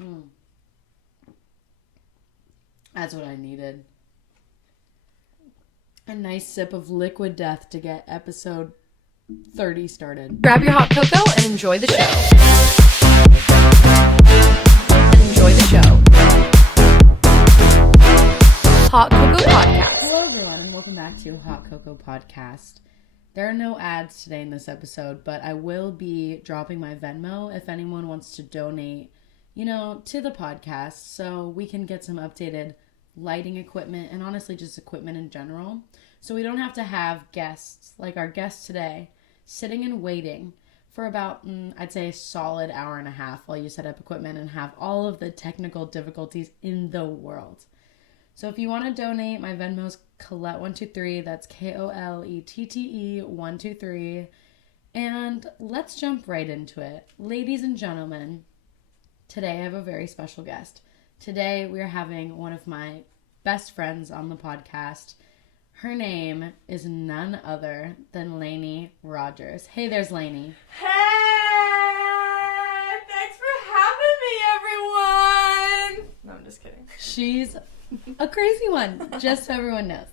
Mm. That's what I needed. A nice sip of liquid death to get episode 30 started. Grab your hot cocoa and enjoy the show. Hot Cocoa Podcast. Hello, everyone, and welcome back to Hot Cocoa Podcast. There are no ads today in this episode, but I will be dropping my Venmo if anyone wants to donate, to the podcast so we can get some updated lighting equipment and honestly just equipment in general. So we don't have to have guests like our guest today sitting and waiting for about, I'd say, a solid hour and a half while you set up equipment and have all of the technical difficulties in the world. So if you want to donate, my Venmo's Colette123. That's KOLETTE123. And let's jump right into it. Ladies and gentlemen, today I have a very special guest. Today we are having one of my best friends on the podcast. Her name is none other than Lanie Rodgers. Hey, there's Lanie. Hey! Thanks for having me, everyone! No, I'm just kidding. She's a crazy one, just so everyone knows.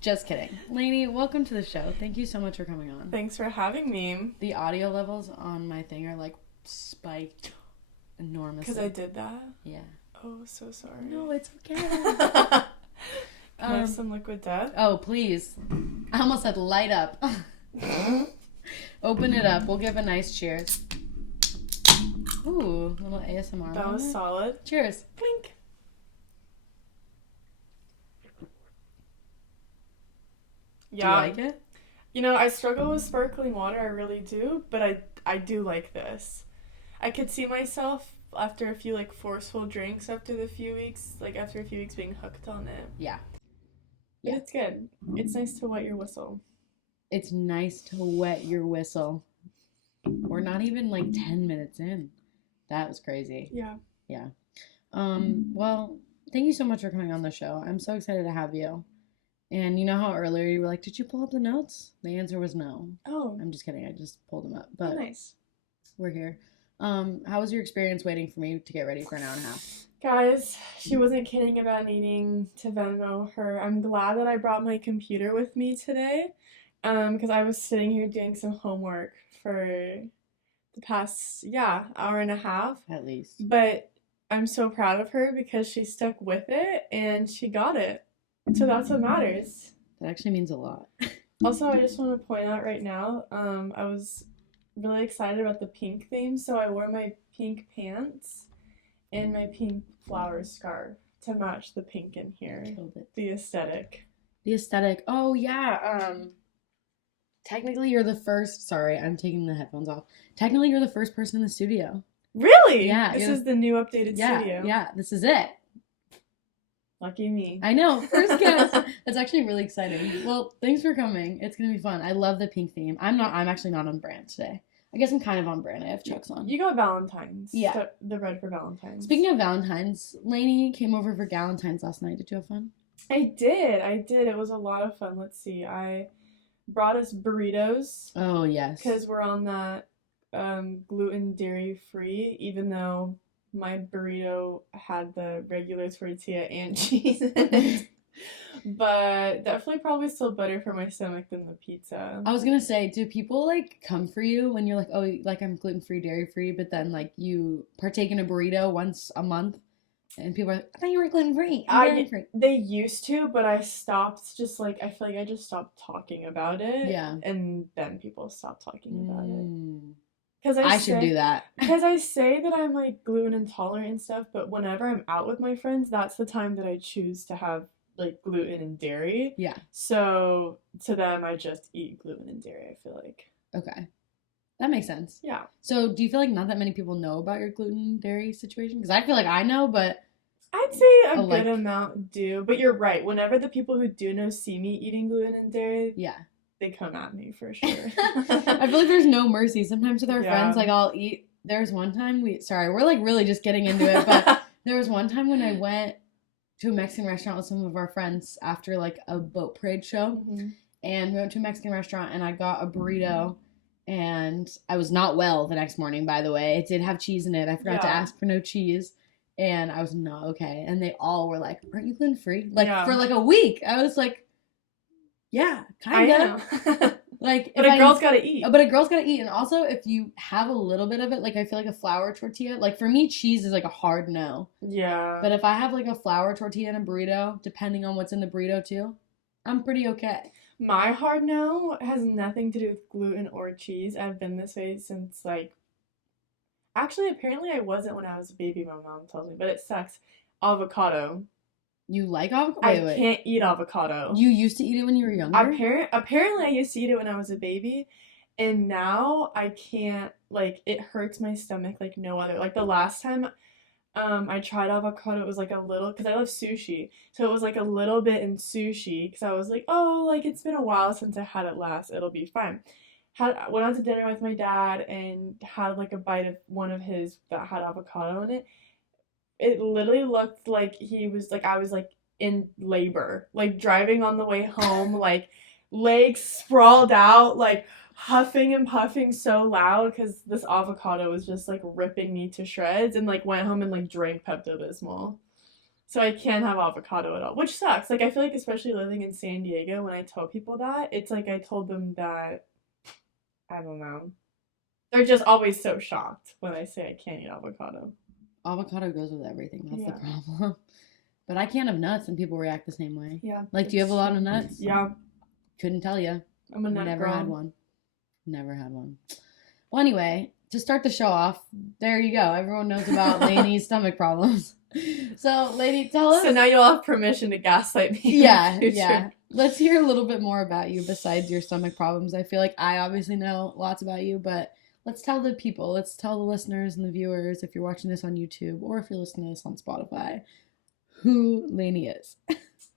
Just kidding. Lanie, welcome to the show. Thank you so much for coming on. Thanks for having me. The audio levels on my thing are spiked enormously. Because I did that? Yeah. Oh, so sorry. No, it's okay. Can I have some liquid death? Oh, please. I almost said light up. Open it up. We'll give a nice cheers. Ooh, little ASMR. That was solid. Cheers. Clink. Yeah. Do you like it? I struggle with sparkling water, I really do, but I do like this. I could see myself after a few forceful drinks after a few weeks being hooked on it. Yeah. But it's good. It's nice to wet your whistle. It's nice to wet your whistle. We're not even 10 minutes in. That was crazy. Yeah. Yeah. Well, thank you so much for coming on the show. I'm so excited to have you. And you know how earlier you were like, did you pull up the notes? The answer was no. Oh. I'm just kidding. I just pulled them up. But nice. We're here. How was your experience waiting for me to get ready for an hour and a half? Guys, she wasn't kidding about needing to Venmo her. I'm glad that I brought my computer with me today. Because I was sitting here doing some homework for the past, hour and a half. At least. But I'm so proud of her because she stuck with it and she got it. So that's what matters. That actually means a lot. Also, I just want to point out right now, I was really excited about the pink theme, so I wore my pink pants and my pink flower scarf to match the pink in here. Killed it. The aesthetic. The aesthetic. Oh, yeah. Technically, you're the first. Sorry, I'm taking the headphones off. Technically, you're the first person in the studio. Really? Yeah. This is the new updated studio. Yeah, this is it. Lucky me. I know. First guest. That's actually really exciting. Well, thanks for coming. It's going to be fun. I love the pink theme. I'm actually not on brand today. I guess I'm kind of on brand. I have Chucks on. You got Valentine's. Yeah. The red for Valentine's. Speaking of Valentine's, Lanie came over for Galentine's last night. Did you have fun? I did. It was a lot of fun. Let's see. I brought us burritos. Oh, yes. Because we're on that gluten dairy free, even though my burrito had the regular tortilla and cheese in it. But definitely probably still better for my stomach than the pizza. I was gonna say, do people come for you when you're I'm gluten-free, dairy-free, but then you partake in a burrito once a month and people are like, I thought you were gluten-free. Dairy-free. They used to, but I stopped I feel like I just stopped talking about it. Yeah. And then people stopped talking about it. Because I should do that. Because I say that I'm gluten intolerant and stuff, but whenever I'm out with my friends, that's the time that I choose to have gluten and dairy. Yeah. So to them, I just eat gluten and dairy, I feel like. Okay. That makes sense. Yeah. So do you feel like not that many people know about your gluten dairy situation? Because I feel like I know, but I'd say a good amount do. But you're right. Whenever the people who do know see me eating gluten and dairy, yeah, they come at me for sure. I feel like there's no mercy. Sometimes with our friends, I'll eat. There's one time we're really just getting into it, but there was one time when I went to a Mexican restaurant with some of our friends after a boat parade show, and we went to a Mexican restaurant and I got a burrito And I was not well the next morning, by the way. It did have cheese in it. I forgot to ask for no cheese. and I was not okay. And they all were like, "Aren't you gluten free?" Like Yeah. for like a week, I was like, "Yeah, kind I of." know. Like, But a girl's gotta eat. But a girl's gotta eat, and also if you have a little bit of it, like I feel like a flour tortilla. Like for me, cheese is like a hard no. Yeah. But if I have like a flour tortilla and a burrito, depending on what's in the burrito too, I'm pretty okay. My hard no has nothing to do with gluten or cheese. I've been this way since like. Actually, apparently I wasn't when I was a baby. My mom tells me, but it sucks. Avocado. You like avocado? I can't eat avocado. You used to eat it when you were younger? Apparently I used to eat it when I was a baby, and now I can't, like, it hurts my stomach like no other. Like the last time I tried avocado, it was like a little, because I love sushi, so it was like a little bit in sushi, because I was like, oh, like it's been a while since I had it last, it'll be fine. Went out to dinner with my dad and had like a bite of one of his that had avocado in it. It literally looked like he was like, I was like in labor, like driving on the way home, like legs sprawled out, like huffing and puffing so loud because this avocado was just like ripping me to shreds, and like went home and like drank Pepto-Bismol. So I can't have avocado at all, which sucks. Like I feel like especially living in San Diego, when I tell people that, it's like I told them that, I don't know. They're just always so shocked when I say I can't eat avocado. Avocado goes with everything. That's the problem. But I can't have nuts, and people react the same way. Yeah. Like, do you have a lot of nuts? Yeah. Couldn't tell you. I'm a nut Never girl. had one. Never had one. Well, anyway, to start the show off, there you go. Everyone knows about Lanie's stomach problems. So, Lanie, tell us. So now you'll have permission to gaslight me. Yeah, yeah. Let's hear a little bit more about you besides your stomach problems. I feel like I obviously know lots about you, but let's tell the people, let's tell the listeners and the viewers, if you're watching this on YouTube or if you're listening to this on Spotify, who Lanie is.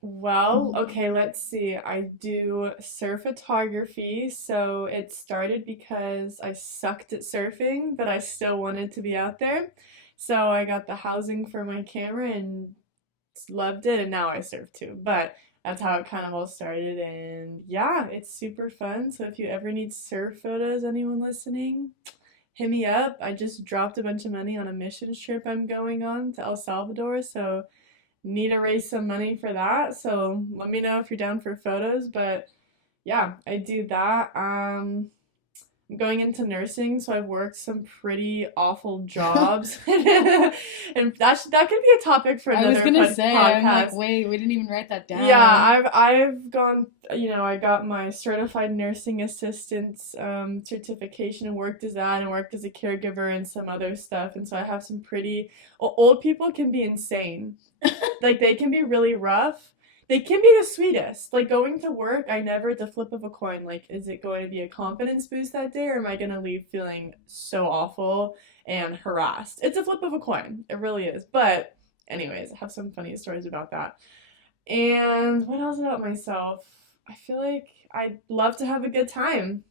Well, okay, let's see. I do surf photography, so it started because I sucked at surfing, but I still wanted to be out there. So I got the housing for my camera and loved it, and now I surf too. But that's how it kind of all started, and yeah, it's super fun. So if you ever need surf photos, anyone listening, hit me up. I just dropped a bunch of money on a missions trip I'm going on to El Salvador, so need to raise some money for that. So let me know if you're down for photos. But yeah, I do that. I'm going into nursing, so I've worked some pretty awful jobs, and that could be a topic for another say, podcast. I'm like, wait, we didn't even write that down. Yeah, I've gone. I got my certified nursing assistant certification and worked as that, and worked as a caregiver and some other stuff. And so I have some pretty old people can be insane. Like they can be really rough. They can be the sweetest. Like going to work, I never, at the flip of a coin, like, is it going to be a confidence boost that day, or am I going to leave feeling so awful and harassed? It's a flip of a coin. It really is. But anyways, I have some funny stories about that. And what else about myself? I feel like I love to have a good time.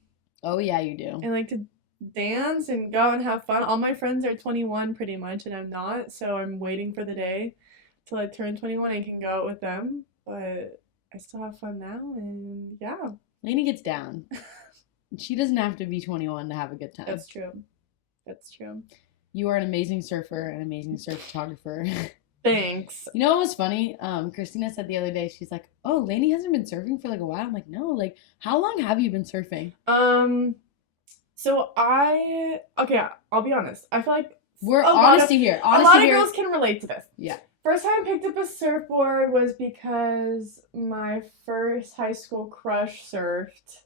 Oh, yeah, you do. And like to dance and go out and have fun. All my friends are 21 pretty much, and I'm not. So I'm waiting for the day till I turn 21 and can go out with them. But I still have fun now, and yeah. Lanie gets down. She doesn't have to be 21 to have a good time. That's true. That's true. You are an amazing surfer, an amazing surf photographer. Thanks. You know what was funny? Christina said the other day, she's like, oh, Lanie hasn't been surfing for like a while. I'm like, no, like, how long have you been surfing? So I'll be honest. I feel like we're honesty here. A lot of girls can relate to this. Yeah. First time I picked up a surfboard was because my first high school crush surfed,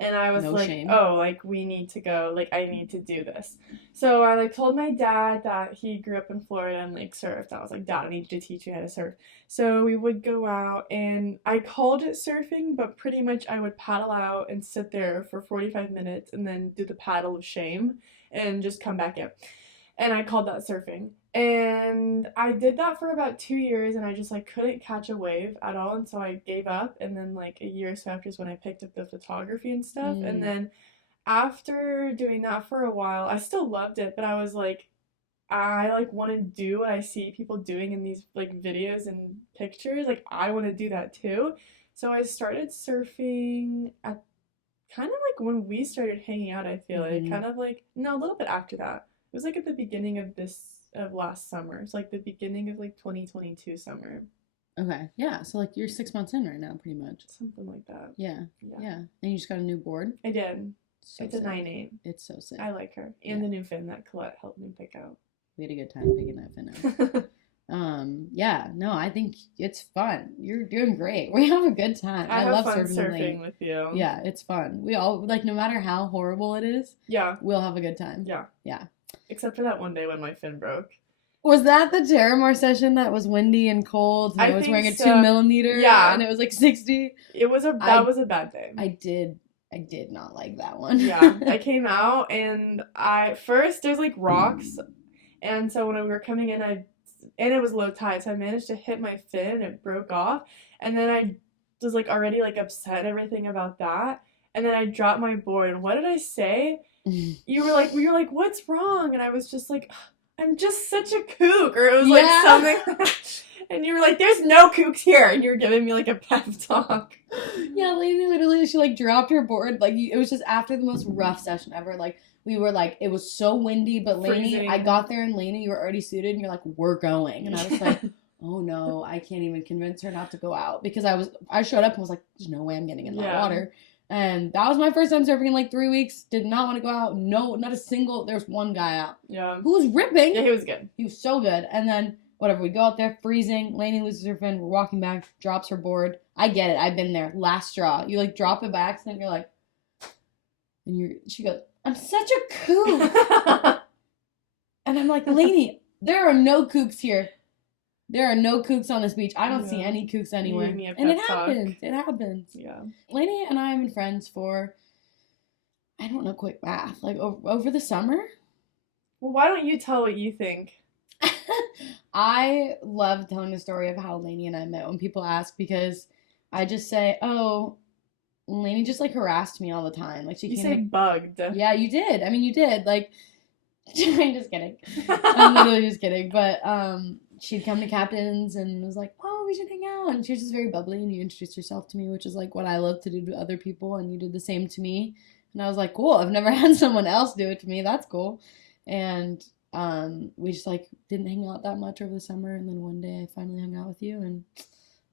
and I was oh, like, we need to go, like, I need to do this. So I, like, told my dad that he grew up in Florida and, like, surfed. I was like, Dad, I need you to teach me how to surf. So we would go out, and I called it surfing, but pretty much I would paddle out and sit there for 45 minutes and then do the paddle of shame and just come back in. And I called that surfing. And I did that for about 2 years, and I just, like, couldn't catch a wave at all, and so I gave up. And then, like, a year or so after is when I picked up the photography and stuff. And then after doing that for a while, I still loved it, but I was like, I, like, want to do what I see people doing in these, like, videos and pictures. Like, I want to do that too. So I started surfing at kind of, like, when we started hanging out, I feel like. Kind of, like, no, a little bit after that. It was, like, at the beginning of this of last summer. It's like the beginning of like 2022 summer. Okay. Yeah. So like you're 6 months in right now, pretty much. Something like that. Yeah. Yeah. And you just got a new board? I did. So it's a sick. 9/8. It's so sick. I like her. And the new fin that Colette helped me pick out. We had a good time picking that fin out. Yeah, no, I think it's fun. You're doing great. We have a good time. I love have fun surfing with you. Yeah, it's fun. We all, like, no matter how horrible it is, yeah, we'll have a good time. Yeah. Yeah. Except for that one day when my fin broke. Was that the Terramar session that was windy and cold and I was wearing a 2mm? Yeah. And it was like 60? That was a bad day. I did not like that one. Yeah. I came out and first there's like rocks, and so when we were coming in and it was low tide, so I managed to hit my fin and it broke off, and then I was like already like upset and everything about that, and then I dropped my board, and what did I say? You were like, what's wrong? And I was just like, I'm just such a kook, or it was like something, and you were like, there's no kooks here, and you were giving me like a pep talk. Yeah, Lanie literally, she like dropped her board, like it was just after the most rough session ever, like we were like, it was so windy, but Lanie, I got there and Lanie, you were already suited, and you're like, we're going, and I was like, oh no, I can't even convince her not to go out, because I showed up and was like, there's no way I'm getting in that water. And that was my first time surfing in like 3 weeks. Did not want to go out. No, not a single. There's one guy out. Yeah. Who was ripping. Yeah, he was good. He was so good. And then, whatever, we go out there, freezing. Lanie loses her fin. We're walking back. Drops her board. I get it. I've been there. Last straw. You like drop it by accident. You're like, and she goes, I'm such a kook. And I'm like, Lanie, there are no kooks here. There are no kooks on this beach. I don't see any kooks anywhere. And it happens. It happens. Yeah. Lanie and I have been friends for, I don't know quick math, like over the summer. Well, why don't you tell what you think? I love telling the story of how Lanie and I met when people ask, because I just say, oh, Lanie just like harassed me all the time. Like You say bugged. Yeah, you did. I mean, you did. Like, I'm just kidding. I'm literally just kidding. But she'd come to Captain's and was like, oh, we should hang out. And she was just very bubbly, and you introduced yourself to me, which is like what I love to do to other people, and you did the same to me. And I was like, cool, I've never had someone else do it to me. That's cool. And we just like didn't hang out that much over the summer, and then one day I finally hung out with you, and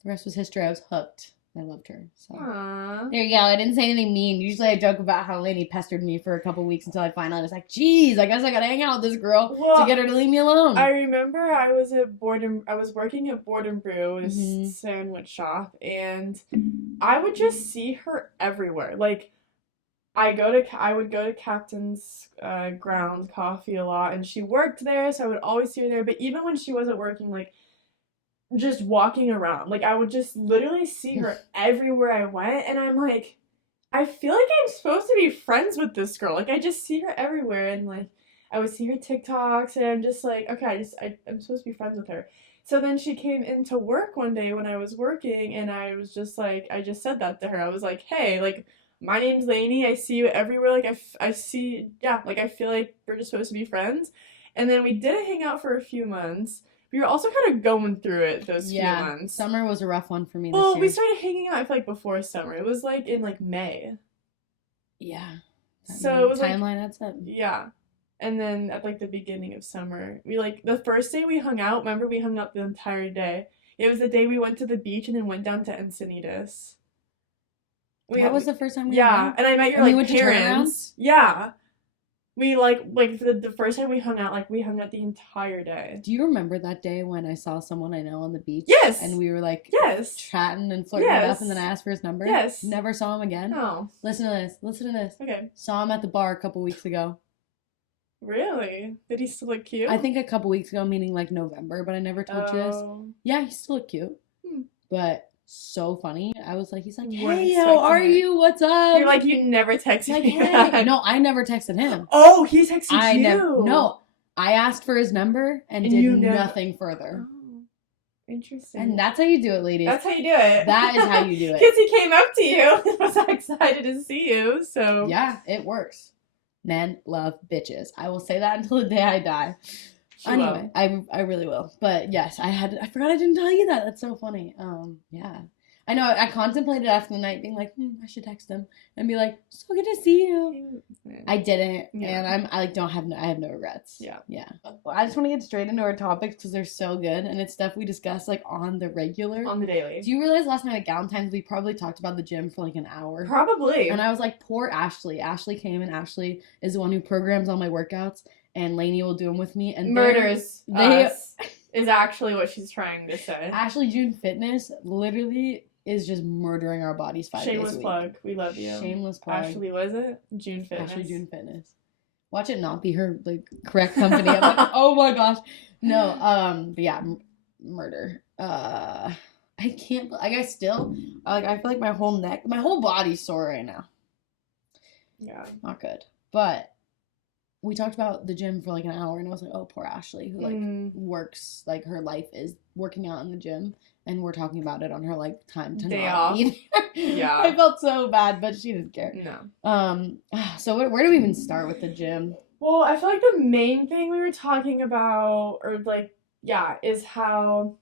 the rest was history. I was hooked. I loved her. So Aww. There you go. I didn't say anything mean. Usually I joke about how Lanie pestered me for a couple weeks until I finally was like, geez, I guess I gotta hang out with this girl to get her to leave me alone. I remember I was working at Board and Brew, a sandwich shop, and I would just see her everywhere. Like, I would go to Captain's Ground Coffee a lot, and she worked there, so I would always see her there. But even when she wasn't working, like, just walking around, like, I would just literally see her everywhere I went, and I'm like, I feel like I'm supposed to be friends with this girl. Like, I just see her everywhere, and like, I would see her TikToks, and I'm just like, okay, I'm supposed to be friends with her. So then she came into work one day when I was working, and I was just like, I just said that to her. I was like, hey, like, my name's Lanie. I see you everywhere. Like, I feel like we're just supposed to be friends. And then we did hang out for a few months. We were also kind of going through it those few months. Summer was a rough one for me this year. year. We started hanging out, I feel like, before summer. It was, like, in, like, May. Yeah. So it was, timeline adds up. Yeah. And then at, like, the beginning of summer, we, like, the first day we hung out, remember, we hung out the entire day. It was the day we went to the beach and then went down to Encinitas. That was the first time we hung out? And I met your, like, parents. Yeah. We, like for the first time we hung out, like, we hung out the entire day. Do you remember that day when I saw someone I know on the beach? Yes! And we were, like, yes, chatting and flirting it up, and then I asked for his number? Yes. Never saw him again? No. Listen to this. Okay. Saw him at the bar a couple weeks ago. Really? Did he still look cute? I think a couple weeks ago, meaning, like, November, but I never told you this. Yeah, he still looked cute. But so funny. I was like, he's like, hey, how are you? What's up? You're like, you never texted me back. No, I never texted him. Oh, he texted you. No, I asked for his number and did nothing further. Oh, interesting. And that's how you do it, ladies. That's how you do it. That is how you do it. Because he came up to you and was excited to see you, so. Yeah, it works. Men love bitches. I will say that until the day I die. Anyway, I really will. But yes, I forgot I didn't tell you that. That's so funny. Yeah. I know, I contemplated after the night being like, I should text him and be like, so good to see you. I didn't, and I have no regrets. Yeah. I just want to get straight into our topics because they're so good, and it's stuff we discuss like on the regular, on the daily. Do you realize last night at Galentine's we probably talked about the gym for like an hour? Probably. And I was like, poor Ashley. Ashley came, and Ashley is the one who programs all my workouts, and Lanie will do them with me. And murders us is actually what she's trying to say. Ashley June Fitness literally is just murdering our bodies 5 days a week. Shameless plug. We love you. Shameless plug. Ashley, was it? June Fitness. Ashley June Fitness. Watch it not be her, like, correct company. I'm like, oh my gosh. No, but yeah, murder. I can't, like, I still, like, I feel like my whole body's sore right now. Yeah. Not good. But we talked about the gym for, like, an hour, and I was like, oh, poor Ashley, who, like, works, like, her life is working out in the gym. And we're talking about it on her, like, time to day not off. eat. Yeah. I felt so bad, but she didn't care. No. So where do we even start with the gym? Well, I feel like the main thing we were talking about, or, like, yeah, is how...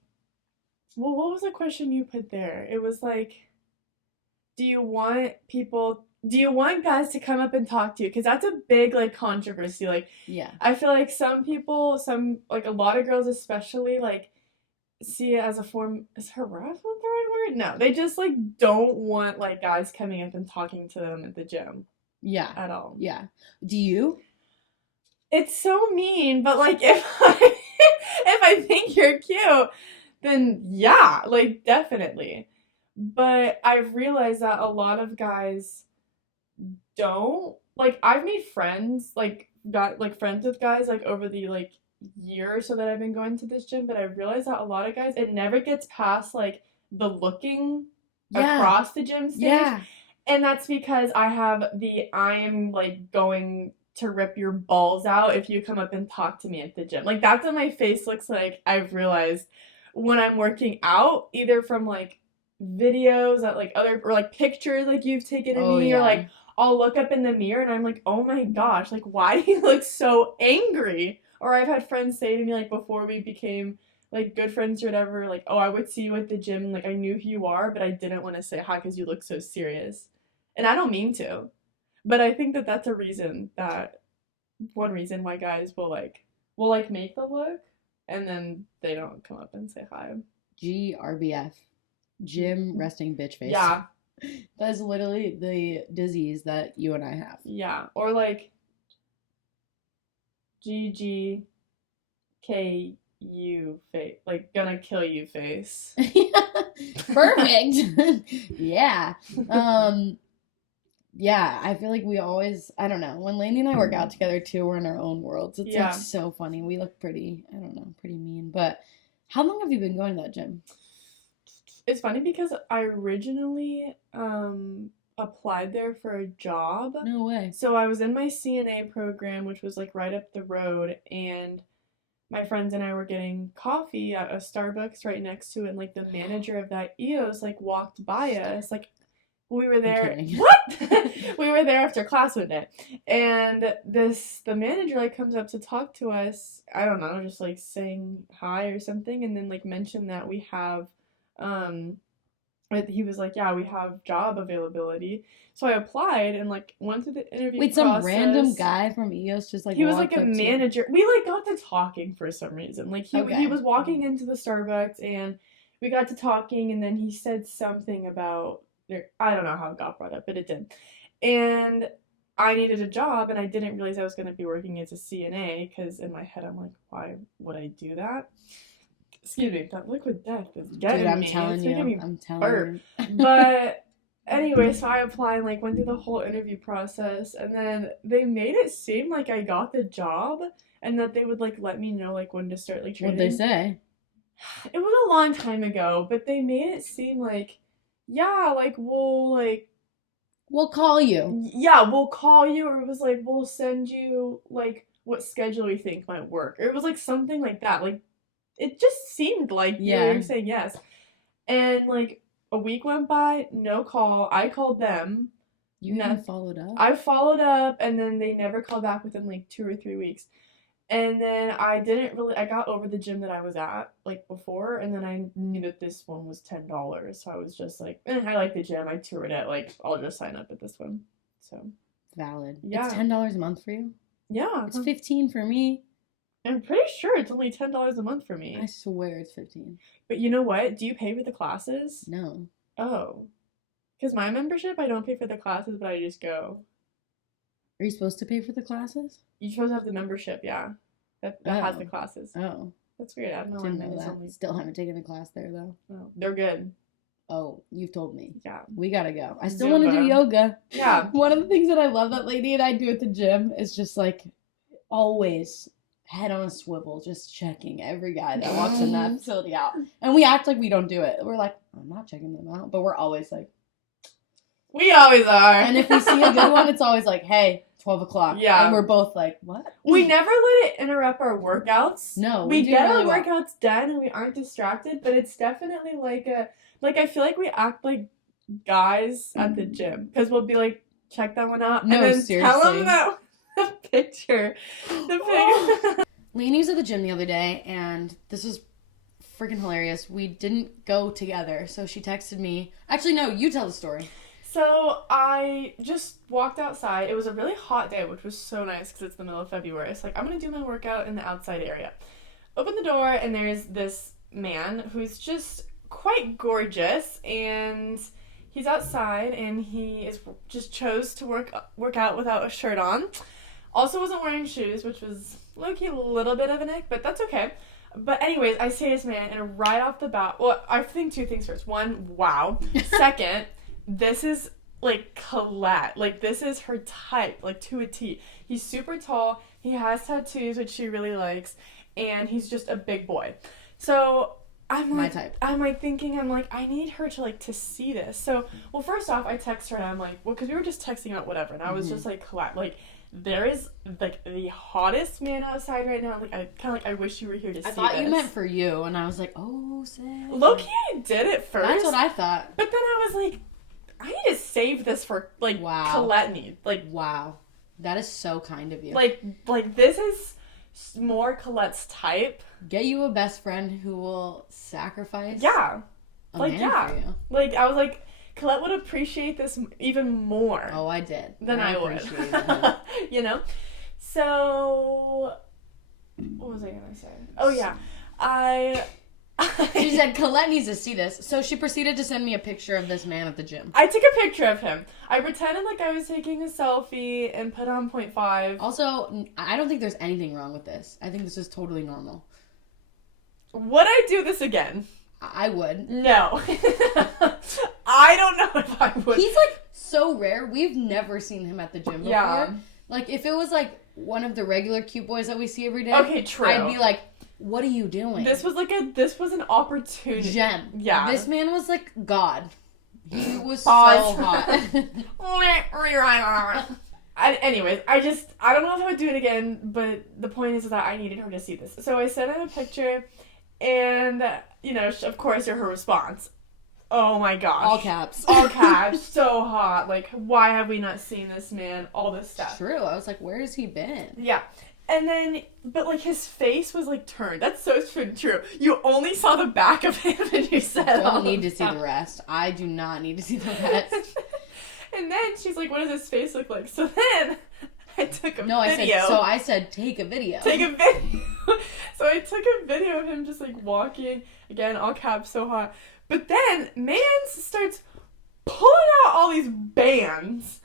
Well, what was the question you put there? It was, like, do you want guys to come up and talk to you? Because that's a big, like, controversy. Like, yeah. I feel like like, a lot of girls especially, like, see it as a form, is harassment the right word? No, they just, like, don't want, like, guys coming up and talking to them at the gym. Yeah. At all. Yeah. Do you? It's so mean, but, like, if I think you're cute, then yeah, like, definitely. But I've realized that a lot of guys don't, like, I've made friends, like, got, like, friends with guys, like, over the, like, year or so that I've been going to this gym, but I realized that a lot of guys, it never gets past, like, the looking across the gym stage. Yeah. And that's because I am, like, going to rip your balls out if you come up and talk to me at the gym. Like, that's what my face looks like, I've realized, when I'm working out, either from, like, videos that, like, or, like, pictures, like, you've taken of me, or, like, I'll look up in the mirror and I'm like, oh my gosh, like, why do you look so angry? Or I've had friends say to me, like, before we became, like, good friends or whatever, like, oh, I would see you at the gym, and, like, I knew who you are, but I didn't want to say hi because you look so serious. And I don't mean to. But I think that that's one reason why guys will make the look, and then they don't come up and say hi. GRBF. Gym resting bitch face. Yeah. That's literally the disease that you and I have. Yeah. Or, like, GGKU face. Like, gonna kill you face. Perfect. Yeah. Yeah, I feel like we always, I don't know, when Lanie and I work out together too, we're in our own worlds. It's like so funny. We look pretty, I don't know, pretty mean. But how long have you been going to that gym? It's funny because I originally applied there for a job. No way. So I was in my CNA program, which was, like, right up the road, and my friends and I were getting coffee at a Starbucks right next to it, and, like, the manager of that EOS, like, walked by us, like, we were there. What? We were there after class one day, and the manager, like, comes up to talk to us. I don't know, just, like, saying hi or something, and then, like, mentioned that we have, he was like, yeah, we have job availability. So I applied and, like, went through the interview process. Wait, some random guy from EOS just, like, he was, like, a manager. We, like, got to talking for some reason. Like, he was walking into the Starbucks, and we got to talking, and then he said something about, I don't know how it got brought up, but it did. And I needed a job, and I didn't realize I was going to be working as a CNA, because in my head I'm like, why would I do that? Excuse me, that liquid death is getting me. I'm telling you. But anyway, so I applied and, like, went through the whole interview process, and then they made it seem like I got the job, and that they would, like, let me know, like, when to start, like, training. What'd they say? It was a long time ago, but they made it seem like, yeah, like, we'll call you. Yeah, we'll call you, or it was like, we'll send you, like, what schedule we think might work. Or it was, like, something like that. Like, it just seemed like you were saying yes. And, like, a week went by, no call. I called them. You never followed up? I followed up, and then they never called back within, like, 2 or 3 weeks. And then I got over the gym that I was at, like, before, and then I knew that this one was $10, so I was just like, I like the gym, I toured it, like, I'll just sign up at this one, so. Valid. Yeah. It's $10 a month for you? Yeah. It's $15 for me. I'm pretty sure it's only $10 a month for me. I swear it's $15. But you know what? Do you pay for the classes? No. Oh. Because my membership, I don't pay for the classes, but I just go. Are you supposed to pay for the classes? You're supposed to have the membership, yeah. That has the classes. Oh. That's weird. I don't know. Didn't know that. Still haven't taken a class there, though. Oh, they're good. Oh, you've told me. Yeah. We gotta go. I still want to do yoga. Yeah. One of the things that I love that Lanie and I do at the gym is just, like, always head on a swivel, just checking every guy that walks in that facility out. And we act like we don't do it. We're like, I'm not checking them out. But we're always like... We always are. And if we see a good one, it's always like, hey, 12 o'clock. Yeah. And we're both like, what? We never let it interrupt our workouts. No. We get really our workouts done and we aren't distracted, but it's definitely like I feel like we act like guys at the gym. Because we'll be like, check that one out. No, and then seriously. tell them about the picture. Lanie was at the gym the other day, and this was freaking hilarious. We didn't go together, so she texted me. Actually, no, you tell the story. So I just walked outside. It was a really hot day, which was so nice because it's the middle of February. It's like, I'm going to do my workout in the outside area. Open the door, and there's this man who's just quite gorgeous, and he's outside, and he just chose to work out without a shirt on. Also wasn't wearing shoes, which was low-key a little bit of an ick, but that's okay. But anyways, I see this man, and right off the bat, well, I think two things first. One, wow. Second, this is, like, Colette. Like, this is her type, like, to a T. He's super tall. He has tattoos, which she really likes. And he's just a big boy. So, I'm like... My type. I'm, like, thinking, I need her to, like, to see this. So, well, first off, I text her, and I'm like, well, because we were just texting out whatever. And I was just like, Colette, like, there is, like, the hottest man outside right now. Like, I kind of, like, I wish you were here to see this. I thought you meant for you. And I was like, oh, sick. Low-key, I did it first. That's what I thought. But then I was like... I need to save this for, like, wow. Colette need. Like, wow. That is so kind of you. Like, this is more Colette's type. Get you a best friend who will sacrifice a man for you. Like, I was like, Colette would appreciate this even more. Oh, I did. Than I would. You know? So, what was I going to say? Oh, yeah. She said, Colette needs to see this. So she proceeded to send me a picture of this man at the gym. I took a picture of him. I pretended like I was taking a selfie and put on 0.5. Also, I don't think there's anything wrong with this. I think this is totally normal. Would I do this again? I would. No. I don't know if I would. He's, like, so rare. We've never seen him at the gym before. Yeah. Like, if it was, like, one of the regular cute boys that we see every day. Okay, true. I'd be like... What are you doing? This was an opportunity. Gem. Yeah. This man was like God. He was so hot. Anyways, I don't know if I would do it again, but the point is that I needed her to see this. So I sent her a picture, and, you know, of course, her response. Oh my gosh. All caps. All caps. So hot. Like, why have we not seen this man? All this stuff. True. I was like, where has he been? Yeah. And then, but, like, his face was, like, turned. That's so true. You only saw the back of him, and you said, I don't need to see the rest. I do not need to see the rest. And then she's like, what does his face look like? So then I took a video. I said, take a video. Take a video. So I took a video of him just, like, walking. Again, all caps, so hot. But then Mans starts pulling out all these bands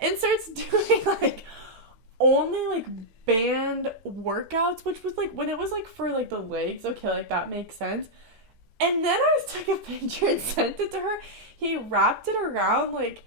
and starts doing, like, only, like, band workouts, which was, like, when it was, like, for, like, the legs, okay, like, that makes sense. And then I just took a picture and sent it to her. He wrapped it around, like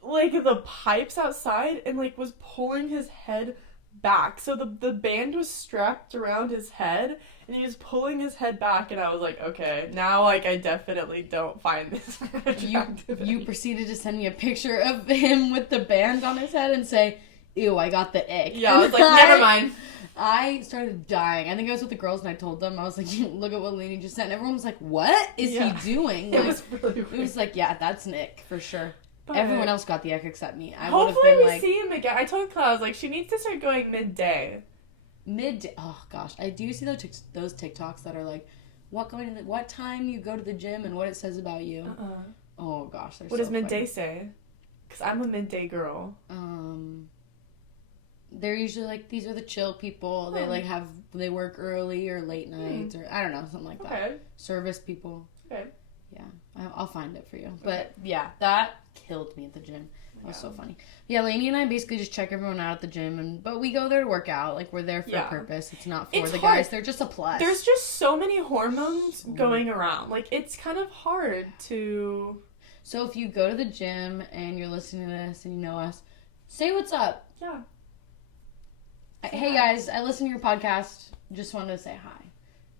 the pipes outside and, like, was pulling his head back. So the band was strapped around his head, and he was pulling his head back, and I was like, okay, now, like, I definitely don't find this attractive. You proceeded to send me a picture of him with the band on his head and say, ew, I got the ick. Yeah, I was like, never mind. I started dying. I think I was with the girls and I told them, I was like, look at what Lanie just sent. And everyone was like, what is he doing? Like, it was really weird. It was like, yeah, that's an ick, for sure. But everyone else got the ick except me. Hopefully we see him again. I told Claire, I was like, she needs to start going midday. midday. Oh gosh, I do see those TikToks that are like, what time you go to the gym and what it says about you. Oh gosh, what does midday say? Because I'm a midday girl. They're usually like, these are the chill people. They like they work early or late nights or I don't know, something like that. Service people. Okay. Yeah, I'll find it for you. But yeah, that killed me at the gym. That was so funny. Yeah, Lanie and I basically just check everyone out at the gym, but we go there to work out. Like, we're there for a purpose. It's not for the guys. They're just a plus. There's just so many hormones going around. Like, it's kind of hard to... So if you go to the gym and you're listening to this and you know us, say what's up. Yeah. Hey, guys, I listen to your podcast. Just wanted to say hi.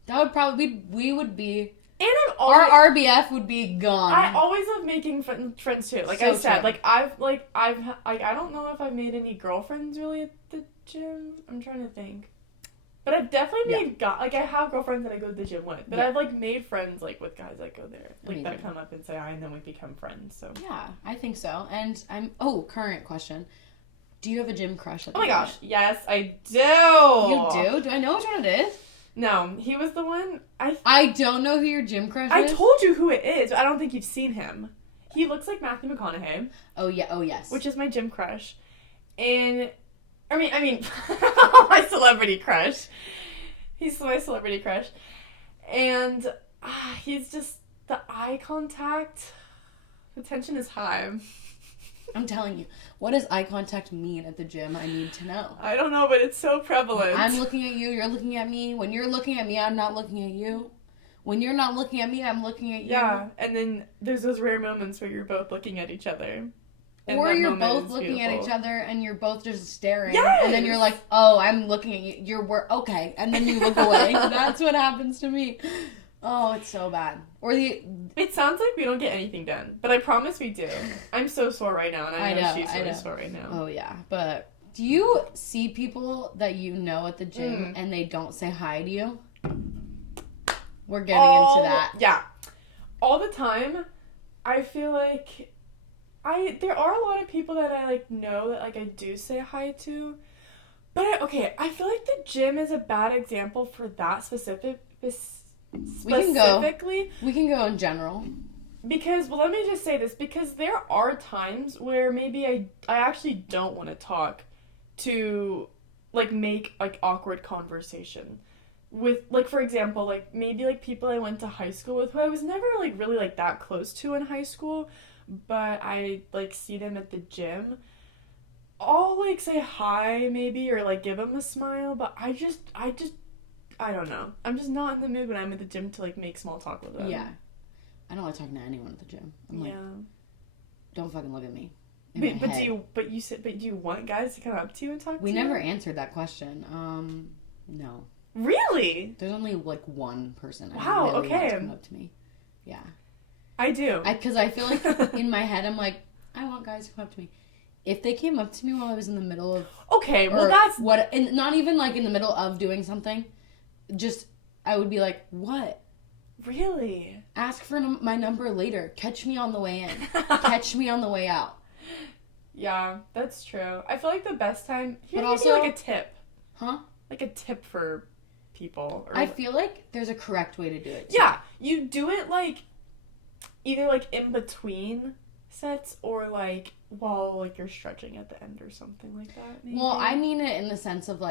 That would probably... We would be... And our RBF would be gone. I always love making friends too. Like I said, like I've I don't know if I've made any girlfriends really at the gym. I'm trying to think, but I've definitely made I have girlfriends that I go to the gym with. But I've like made friends like with guys that go there, like that come up and say hi, and then we become friends. So yeah, I think so. And current question. Do you have a gym crush? Oh my gosh, yes, I do. You do? Do I know which one it is? No, he was the one. I don't know who your gym crush is. I told you who it is. But I don't think you've seen him. He looks like Matthew McConaughey. Oh yeah. Oh yes. Which is my gym crush, and I mean, my celebrity crush. He's my celebrity crush, and he's just the eye contact. The tension is high. I'm telling you, what does eye contact mean at the gym? I need to know. I don't know, but it's so prevalent. I'm looking at you, you're looking at me. When you're looking at me, I'm not looking at you. When you're not looking at me, I'm looking at you. Yeah, and then there's those rare moments where you're both looking at each other. Or you're both looking at each other and you're both just staring. Yes! And then you're like, oh, I'm looking at you. Okay. And then you look away. That's what happens to me. Oh, it's so bad. It sounds like we don't get anything done, but I promise we do. I'm so sore right now, and I know she's really sore right now. Oh, yeah. But do you see people that you know at the gym and they don't say hi to you? We're getting into that. Yeah. All the time, I feel like there are a lot of people that I know that I do say hi to. But I feel like the gym is a bad example for that specifically. We can go in general. Because, let me just say this. Because there are times where maybe I actually don't want to talk to, make, awkward conversation. With, for example, maybe, people I went to high school with who I was never, really, that close to in high school. But I, see them at the gym. I'll, say hi, maybe, or, give them a smile. But I don't know. I'm just not in the mood when I'm at the gym to, make small talk with them. Yeah. I don't like talking to anyone at the gym. I'm like, don't fucking look at me. But do you want guys to come up to you and talk to you? We never answered that question. No. Really? There's only, one person. Wow, really wants to come up to me. Yeah. I do. Because I feel like in my head, I'm like, I want guys to come up to me. If they came up to me while I was in the middle of... Okay, well that's... not even, in the middle of doing something... Just, I would be like, what? Really? Ask for my number later. Catch me on the way in. Catch me on the way out. Yeah, that's true. I feel like the best time... But also... a tip. Huh? A tip for people. I feel like there's a correct way to do it, too. Yeah, you do it, either, in between sets or, while, you're stretching at the end or something like that, maybe. Well, I mean it in the sense of,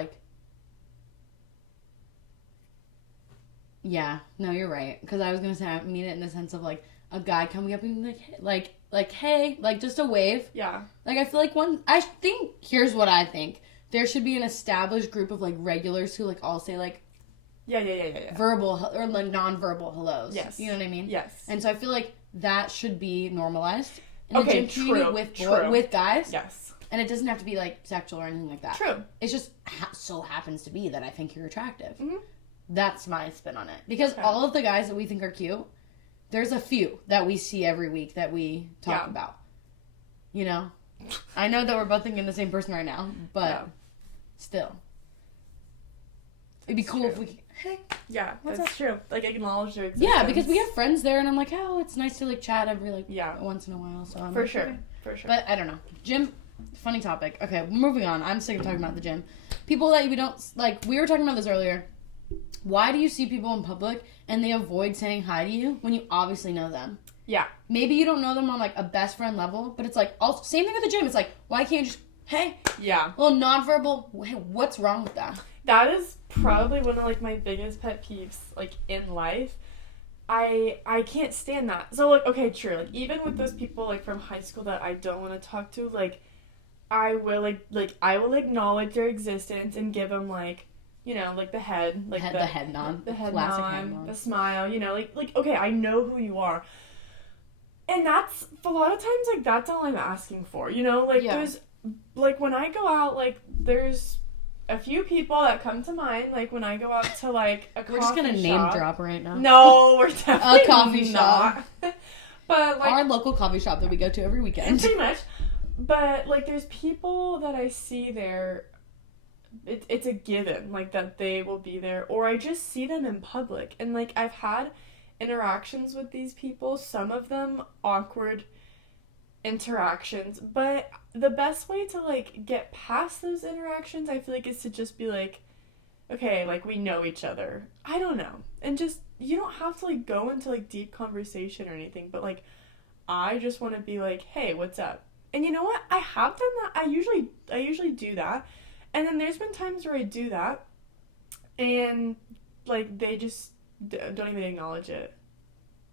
yeah, no, you're right. Because I was going to say, I mean it in the sense of, a guy coming up and hey, just a wave. Yeah. I feel here's what I think. There should be an established group of, regulars who, all say, Yeah. verbal or, non-verbal hellos. Yes. You know what I mean? Yes. And so I feel like that should be normalized. True. With guys. Yes. And it doesn't have to be, sexual or anything like that. True. It just so happens to be that I think you're attractive. Mm-hmm. That's my spin on it. Because all of the guys that we think are cute, there's a few that we see every week that we talk about. You know? I know that we're both thinking the same person right now, but still. It'd be cool if we... Hey. Yeah, that's true. Acknowledge their existence. Yeah, because we have friends there, and I'm like, oh, it's nice to, chat every, once in a while. So I'm For sure. But I don't know. Gym, Funny topic. Okay, moving on. I'm sick of talking about the gym. People that we don't, like, we were talking about this earlier. Why do you see people in public and they avoid saying hi to you when you obviously know them? Yeah. Maybe you don't know them on, like, a best friend level, but it's, like, also, same thing with the gym. It's, like, why can't you just, hey? Yeah. Well, nonverbal, hey, what's wrong with that? That is probably one of, like, my biggest pet peeves, like, in life. I can't stand that. So, like, okay, true. Like, even with those people, like, from high school that I don't want to talk to, like, I will, I will acknowledge their existence and give them, like, you know, like, the head. Like, the head nod. The head Classic nod, head nod. the smile, you know, like, okay, I know who you are. And that's, a lot of times, like, that's all I'm asking for, you know? Like, there's, like, when I go out, like, there's a few people that come to mind, like, when I go out to, like, a coffee shop. We're just gonna name drop right now. No, we're definitely a coffee not. shop. But, like, our local coffee shop that we go to every weekend. Pretty much. But, like, there's people that I see there, it's a given, like, that they will be there. Or I just see them in public. And, like, I've had interactions with these people, some of them awkward interactions, but the best way to, like, get past those interactions, I feel like, is to just be like, okay, like, we know each other. I don't know. And just, you don't have to, like, go into, like, deep conversation or anything, but, like, I just want to be like, hey, what's up? And you know what? I have done that. I usually do that. And then there's been times where I do that, and, like, they just don't even acknowledge it.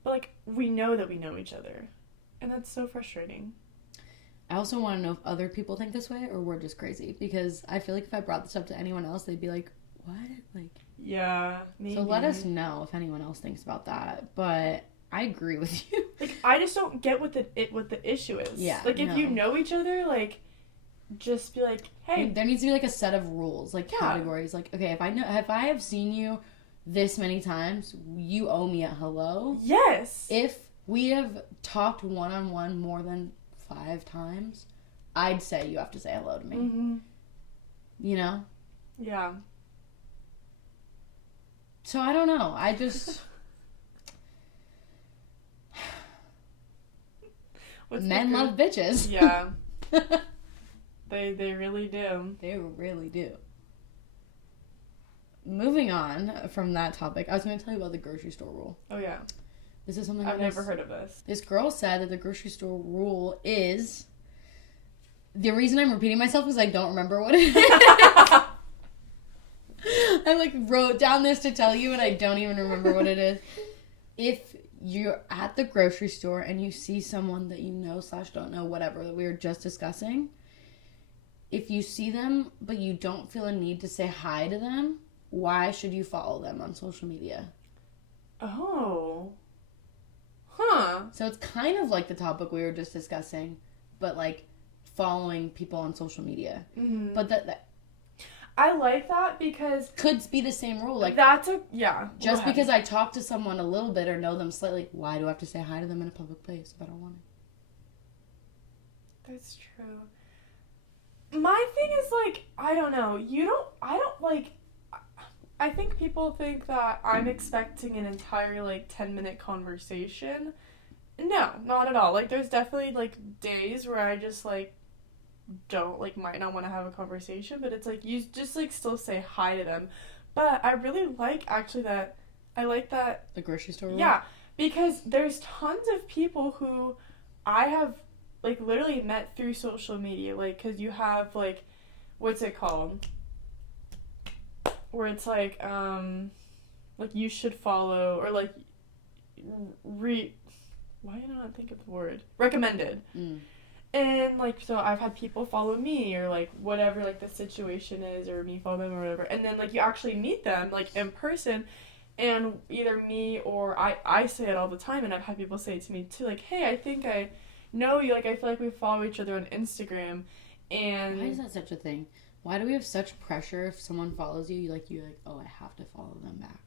But, like, we know that we know each other. And that's so frustrating. I also want to know if other people think this way or we're just crazy. Because I feel like if I brought this up to anyone else, they'd be like, what? Like, yeah, maybe. So let us know if anyone else thinks about that. But I agree with you. Like, I just don't get what the issue is. Yeah. Like, if you know each other, like, just be like, hey. There needs to be, like, a set of rules, like, categories. Like, okay, if I have seen you this many times, you owe me a hello. Yes. If we have talked one-on-one more than 5 times, I'd say you have to say hello to me. Mm-hmm. You know? Yeah. So I don't know. I just... Men love bitches. Yeah. They really do. They really do. Moving on from that topic, I was going to tell you about the grocery store rule. Oh, yeah. This is something I've never heard of this. This girl said that the grocery store rule is... The reason I'm repeating myself is I don't remember what it is. I, like, wrote down this to tell you, and I don't even remember what it is. If you're at the grocery store and you see someone that you know / don't know, whatever, that we were just discussing, if you see them but you don't feel a need to say hi to them, why should you follow them on social media? Oh. Huh. So it's kind of like the topic we were just discussing, but, like, following people on social media. Mm-hmm. But that I like that because... Could be the same rule. Like, that's a... Yeah. Just because I talk to someone a little bit or know them slightly, why do I have to say hi to them in a public place if I don't want to? That's true. My thing is, like, I don't know. I think people think that I'm expecting an entire, like, 10-minute conversation. No, not at all. Like, there's definitely, like, days where I just, like, don't, like, might not want to have a conversation, but it's, like, you just, like, still say hi to them. But I really like, actually, that, I like that. The grocery store rule? Yeah, because there's tons of people who I have, like, literally met through social media, like, because you have, like, what's it called? Where it's, like, you should follow, or, like, why do I not think of the word? Recommended. Mm. And, like, so I've had people follow me, or, like, whatever, like, the situation is, or me follow them, or whatever. And then, like, you actually meet them, like, in person, and either me or I say it all the time, and I've had people say it to me, too, like, hey, I think I know you, like, I feel like we follow each other on Instagram, and... Why is that such a thing? Why do we have such pressure if someone follows you, you're like, oh, I have to follow them back?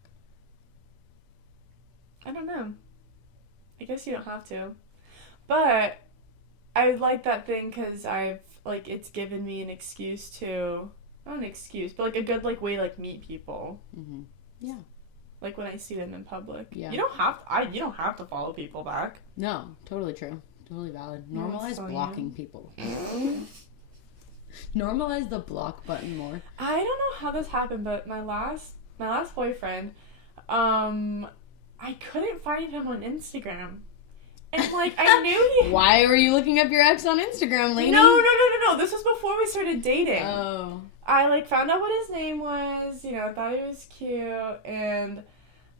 I don't know. I guess you don't have to. But I like that thing because I've, like, it's given me an excuse to, not an excuse, but, like, a good, like, way to, like, meet people. Mm-hmm. Yeah. Like, when I see them in public. Yeah. You don't have to follow people back. No, totally true. Totally valid. Normalize blocking people. Normalize the block button more. I don't know how this happened, but my last boyfriend, I couldn't find him on Instagram. And, like, I knew he... Why were you looking up your ex on Instagram, Lanie? No. This was before we started dating. Oh. I, like, found out what his name was, you know, thought he was cute, and,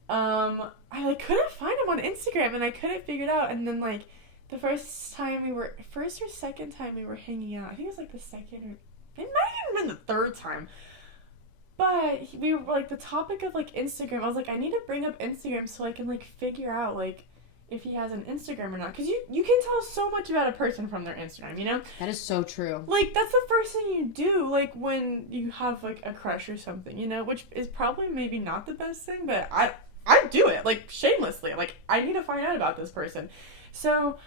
I, like, couldn't find him on Instagram, and I couldn't figure it out, and then, like, the first or second time we were hanging out, I think it was, like, the second, or, it might have even been the third time, but we were, like, the topic of, like, Instagram, I was like, I need to bring up Instagram so I can, like, figure out, like, if he has an Instagram or not. Because you can tell so much about a person from their Instagram, you know? That is so true. Like, that's the first thing you do, like, when you have, like, a crush or something, you know? Which is probably maybe not the best thing, but I do it, like, shamelessly. Like, I need to find out about this person. So,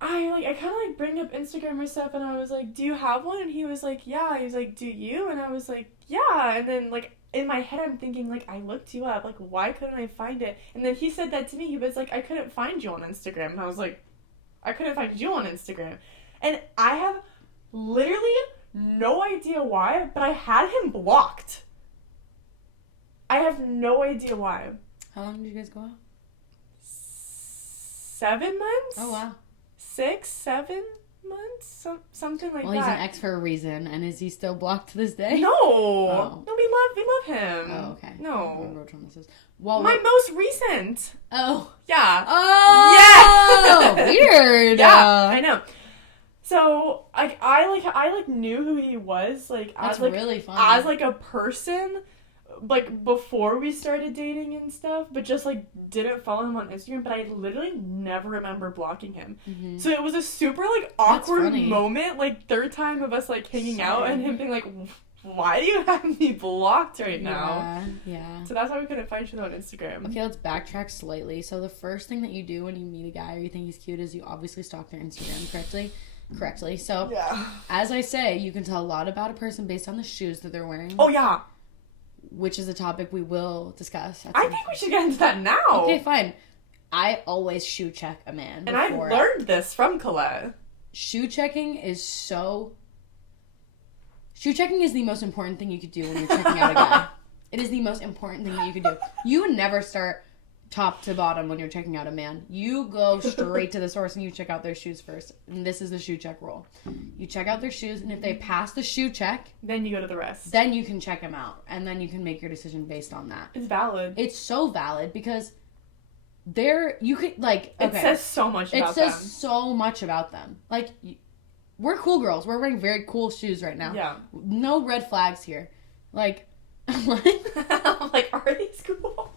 I kind of, like, bring up Instagram or stuff, and I was like, do you have one? And he was like, yeah. He was like, do you? And I was like, yeah. And then, like, in my head, I'm thinking, like, I looked you up. Like, why couldn't I find it? And then he said that to me. He was like, I couldn't find you on Instagram. And I was like, I couldn't find you on Instagram. And I have literally no idea why, but I had him blocked. I have no idea why. How long did you guys go out? 7 months? Oh, wow. 6, 7 months? Something like that. Well, he's an ex for a reason, and is he still blocked to this day? No! Oh. No, we love him. Oh, okay. No. Which one this is? Well, my most recent. Oh. Yeah. Oh! Yeah! Weird! Yeah, I know. So, like, I knew who he was, like, That's as, like, really fun. as, like, a person, like, before we started dating and stuff, but just, like, didn't follow him on Instagram, but I literally never remember blocking him. Mm-hmm. So it was a super, like, awkward moment, like, third time of us, like, hanging out, and him being like, why do you have me blocked right now? Yeah. So that's why we couldn't find each other on Instagram. Okay, let's backtrack slightly. So the first thing that you do when you meet a guy or you think he's cute is you obviously stalk their Instagram correctly. So, yeah. As I say, you can tell a lot about a person based on the shoes that they're wearing. Oh, yeah. Which is a topic we will discuss. I think we should get into that now. Okay, fine. I always shoe check a man. And I've learned this from Colette. Shoe checking is the most important thing you could do when you're checking out a guy. It is the most important thing that you could do. You would never start top to bottom when you're checking out a man. You go straight to the source and you check out their shoes first. And this is the shoe check rule. You check out their shoes, and if they pass the shoe check, then you go to the rest. Then you can check them out, and then you can make your decision based on that. It's valid. It's so valid because you could, like, okay. It says so much about them. It says so much about them. Like, we're cool girls. We're wearing very cool shoes right now. Yeah. No red flags here. Like, what? I'm like, are these cool?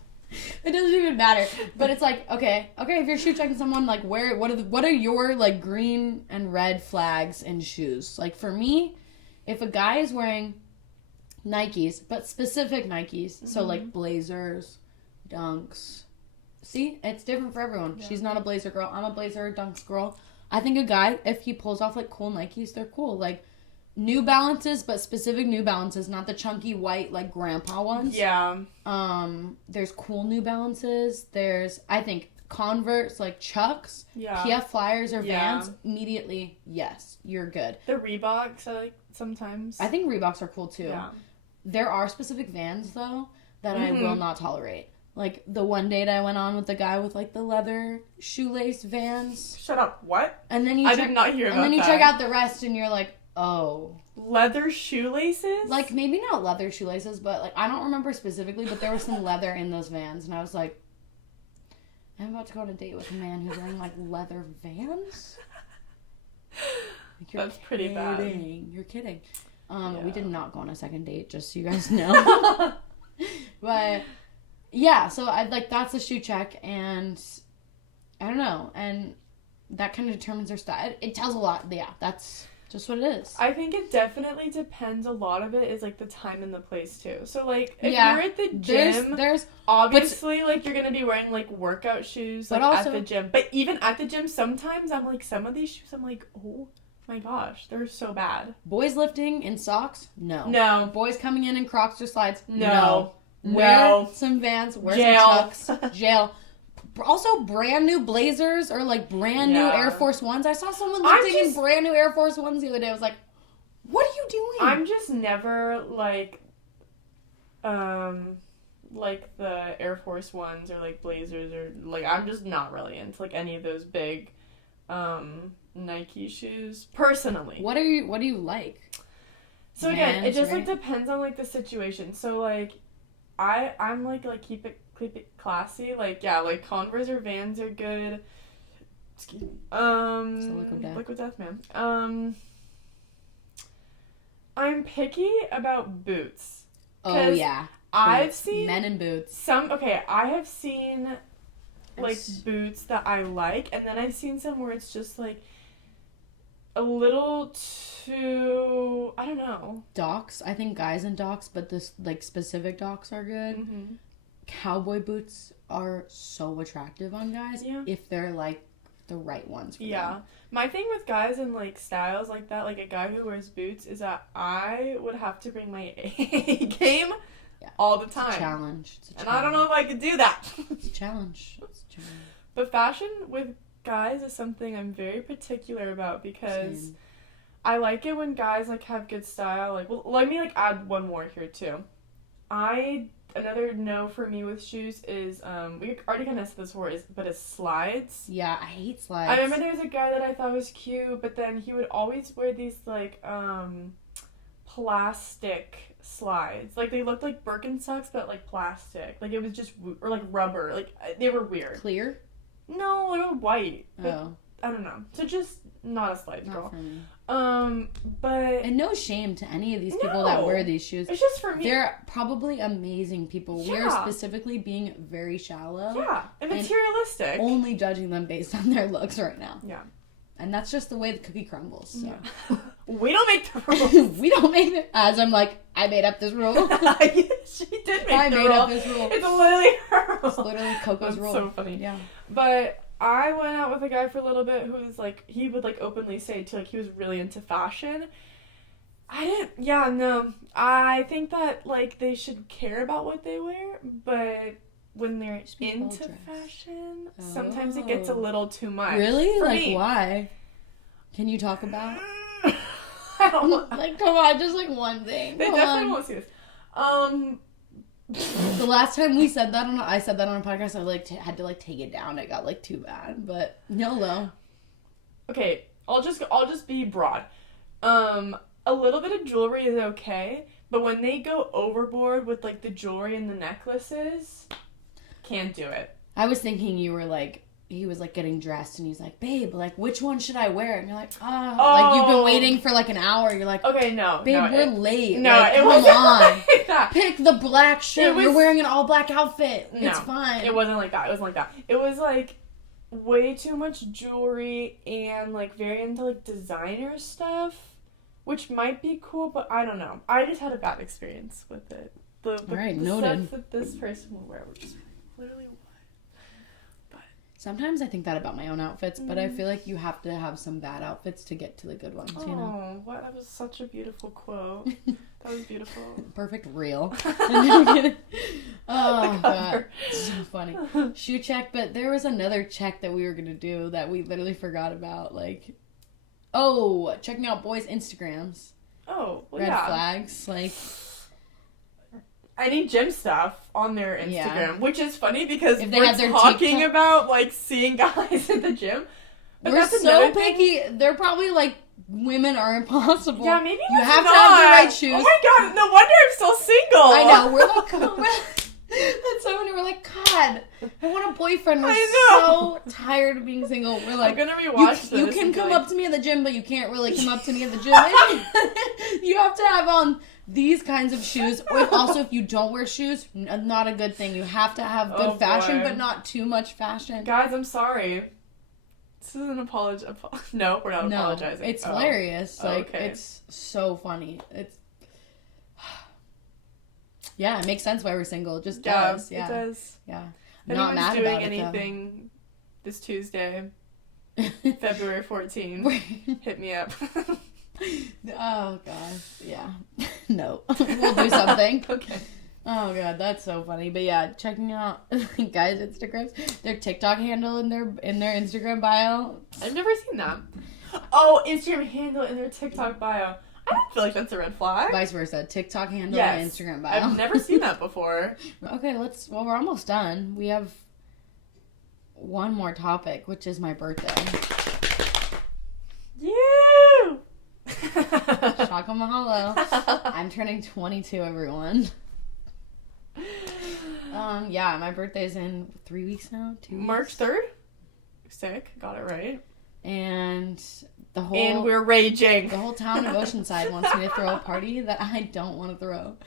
It doesn't even matter. But it's like, okay, if you're shoe checking someone, like, what are your, like, green and red flags in shoes? Like, for me, if a guy is wearing Nikes, but specific Nikes, so, like, blazers, dunks. See? It's different for everyone. Yeah. She's not a blazer girl. I'm a blazer, dunks girl. I think a guy, if he pulls off, like, cool Nikes, they're cool. Like, New Balances, but specific New Balances, not the chunky white, like, grandpa ones. Yeah. There's cool New Balances. There's, I think, Converse, like Chucks. Yeah. PF Flyers or Vans. Immediately, yes, you're good. The Reeboks, I like sometimes. I think Reeboks are cool, too. Yeah. There are specific Vans, though, that I will not tolerate. Like, the one date I went on with the guy with, like, the leather shoelace Vans. Shut up, what? And then I did not hear about that. And then you check out the rest, and you're like, oh. Leather shoelaces? Like, maybe not leather shoelaces, but, like, I don't remember specifically, but there was some leather in those Vans, and I was like, I'm about to go on a date with a man who's wearing, like, leather Vans? Like, that's pretty bad. You're kidding. We did not go on a second date, just so you guys know. But, yeah, so, that's a shoe check, and I don't know, and that kind of determines their style. It tells a lot. Yeah, that's just what it is. I think it definitely depends. A lot of it is, like, the time and the place, too. So, like, if you're at the gym, there's obviously, like, you're going to be wearing, like, workout shoes, like, also, at the gym. But even at the gym, sometimes I'm like, some of these shoes, I'm like, oh my gosh, they're so bad. Boys lifting in socks? No. No. Boys coming in Crocs or slides? No. Wear some Vans, wear some Chucks. Jail. Also, brand new Blazers or, like, brand new Air Force Ones. I saw someone lifting in brand new Air Force Ones the other day. I was like, What are you doing? I'm just never like the Air Force Ones or like Blazers or like I'm just not really into like any of those big Nike shoes personally. What do you like? So again, Vans, it just right? like depends on like the situation. So like I'm like keep it classy. Like yeah, like Converse or Vans are good. Excuse me. Liquid Death Man. I'm picky about boots. Oh yeah. I've Boots. seen men in boots. I have seen like boots that I like, and then I've seen some where it's just like a little too, I don't know. Docks. I think guys in docks, but this like specific docks are good. Mm-hmm. Cowboy boots are so attractive on guys if they're like the right ones for them. My thing with guys and like styles like that, like a guy who wears boots, is that I would have to bring my A game all the time. It's a challenge. And I don't know if I could do that. It's a challenge. But fashion with guys is something I'm very particular about because I like it when guys like have good style. Like, well, let me like add one more here too. Another no for me with shoes is we already kind of said this before, but it's slides. Yeah, I hate slides. I remember there was a guy that I thought was cute, but then he would always wear these like plastic slides. Like they looked like Birkenstocks, but like plastic. Like it was just or like rubber. Like they were weird. Clear? No, they were white. But Oh. I don't know. So just not a slides girl. Not for me. But and no shame to any of these people that wear these shoes. It's just for me. They're probably amazing people. Yeah. We're specifically being very shallow. Yeah, and materialistic. Only judging them based on their looks right now. Yeah. And that's just the way the cookie crumbles. So. Yeah. We don't make the rules. We don't make it. As I'm like, I made up this rule. She did make I the made rule. Up this rule. It's literally her rule. It's literally Coco's rule. So funny. Yeah. But I went out with a guy for a little bit who was like, he would like openly say too, like he was really into fashion. I think that like they should care about what they wear, but when they're into fashion, sometimes it gets a little too much. Really? For like me. Why? Can you talk about? I don't want like come on, just like one thing. They definitely won't see this. The last time we said that I said that on a podcast, I like had to like take it down. It got like too bad, but YOLO. Okay, I'll just be broad. A little bit of jewelry is okay, but when they go overboard with like the jewelry and the necklaces, can't do it. I was thinking you were like, he was like getting dressed and he's like, babe, like which one should I wear? And you're like, like you've been waiting for like an hour. You're like, okay, no, babe, no, we're late. No, like, it come wasn't on. like that. Pick the black shirt. You're wearing an all black outfit. No, it's fine. It wasn't like that. It wasn't like that. It was like way too much jewelry and like very into like designer stuff, which might be cool, but I don't know. I just had a bad experience with it. The noted. stuff that this person will wear were just literally what. But sometimes I think that about my own outfits, but I feel like you have to have some bad outfits to get to the good ones, you know? Oh, what? That was such a beautiful quote. That was beautiful. Perfect reel. Oh, God. So funny. Shoe check, but there was another check that we were going to do that we literally forgot about. Like, checking out boys' Instagrams. Oh, well, Red flags. Like, any gym stuff on their Instagram, which is funny because if they we're have their talking TikTok about like seeing guys at the gym. But we're so picky. They're probably like, women are impossible. Yeah, maybe you have to have the right shoes. Oh my God, no wonder I'm still single. I know. We're like, that's so funny. We're like, God, I want a boyfriend. We're so tired of being single. We're like, I'm gonna rewatch this. You can come up to me at the gym, but you can't really come up to me at the gym. You have to have on these kinds of shoes. Also, if you don't wear shoes, not a good thing. You have to have good fashion, but not too much fashion. Guys, I'm sorry. This is an apology. No, we're not apologizing. It's hilarious. Like, it's so funny. It's... Yeah, it makes sense why we're single. It just does. Yeah, it does. Yeah. If not mad doing about anything this Tuesday, February 14th, hit me up. Oh, God. Yeah. No. We'll do something. Okay. Oh, God. That's so funny. But, yeah, checking out guys' Instagrams, their TikTok handle in their Instagram bio. I've never seen that. Oh, Instagram handle in their TikTok bio. I don't feel like that's a red flag. Vice versa. TikTok handle Yes. and Instagram bio. I've never seen that before. Okay, we're almost done. We have one more topic, which is my birthday. You! Shaka mahalo. I'm turning 22, everyone. Yeah, my birthday's in 3 weeks now. 2 weeks. March 3rd? Sick. Got it right. And And we're raging. The whole town of Oceanside wants me to throw a party that I don't want to throw.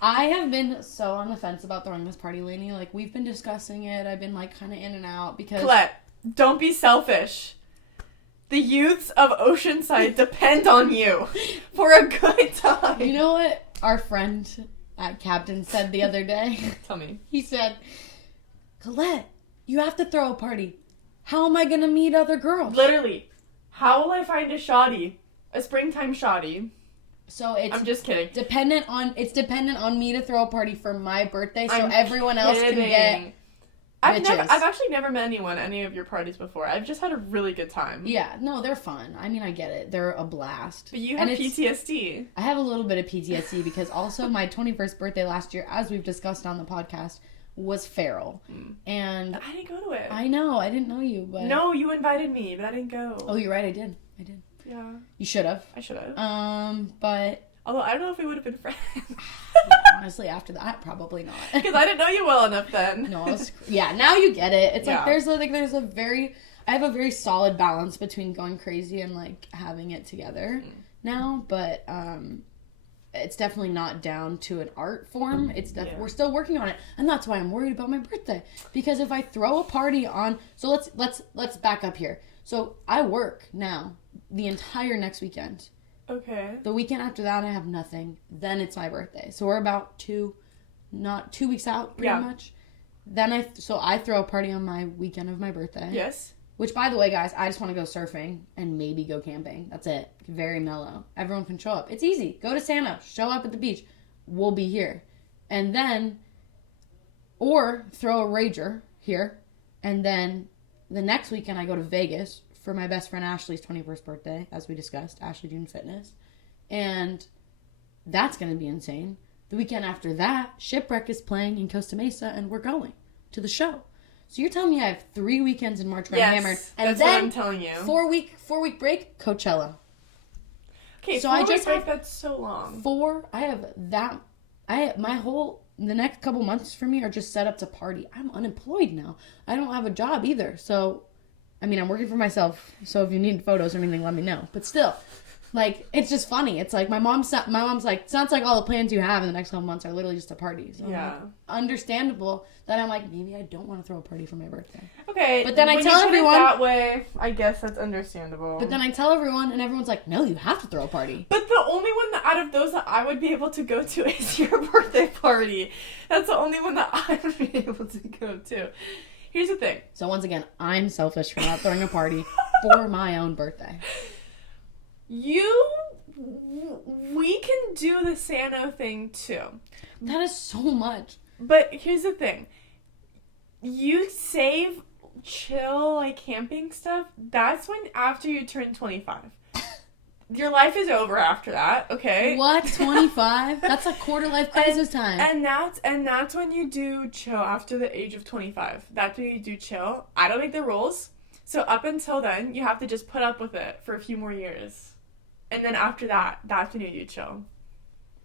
I have been so on the fence about throwing this party, Lanie. Like, we've been discussing it. I've been, like, kind of in and out because... Colette, don't be selfish. The youths of Oceanside depend on you for a good time. You know what our friend at Captain said the other day? Tell me. He said, Colette, you have to throw a party. How am I going to meet other girls? Literally. How will I find a shoddy? A springtime shoddy? So it's... I'm just kidding. dependent on me to throw a party for my birthday so everyone else can get... I've actually never met anyone at any of your parties before. I've just had a really good time. Yeah, no, they're fun. I mean, I get it. They're a blast. But you have PTSD. I have a little bit of PTSD because also my 21st birthday last year, as we've discussed on the podcast, was feral. And I didn't go to it. I know. I didn't know you, but... No, you invited me, but I didn't go. Oh, you're right. I did. Yeah. You should have. I should have. But... Although, I don't know if we would have been friends. Honestly, after that, probably not. Because I didn't know you well enough then. No, yeah, now you get it. It's like, I have a very solid balance between going crazy and, like, having it together now, but, it's definitely not down to an art form. We're still working on it, and that's why I'm worried about my birthday. Because if I throw a party on, so let's back up here. So I work now the entire next weekend. Okay. The weekend after that, I have nothing. Then it's my birthday. So we're about 2 weeks out, pretty much. Then I throw a party on my weekend of my birthday. Yes. Which, by the way, guys, I just want to go surfing and maybe go camping. That's it. Very mellow. Everyone can show up. It's easy. Go to Santa. Show up at the beach. We'll be here. And then, or throw a rager here. And then the next weekend I go to Vegas for my best friend Ashley's 21st birthday, as we discussed, Ashley June Fitness. And that's going to be insane. The weekend after that, Shipwreck is playing in Costa Mesa, and we're going to the show. So you're telling me I have 3 weekends in March where I'm hammered, and that's then what I'm telling you. 4-week break, Coachella. Okay, so 4 week break, that's so long. The next couple months for me are just set up to party. I'm unemployed now. I don't have a job either, so... I mean, I'm working for myself, so if you need photos or anything, let me know. But still, like, it's just funny. It's like, my mom's like, sounds like all the plans you have in the next couple months are literally just a party. So yeah. Like, understandable that I'm like, maybe I don't want to throw a party for my birthday. Okay. But then I tell everyone... that way, I guess that's understandable. But then I tell everyone, and everyone's like, no, you have to throw a party. But the only one out of those that I would be able to go to is your birthday party. That's the only one that I would be able to go to. Here's the thing. So once again, I'm selfish for not throwing a party for my own birthday. We can do the Santa thing too. That is so much. But here's the thing. You save chill, like, camping stuff. That's when after you turn 25. Your life is over after that, okay? What? 25? That's a quarter life crisis time. And that's when you do chill after the age of 25. That's when you do chill. I don't make the rules. So up until then, you have to just put up with it for a few more years. And then after that, that's when you do chill. Oh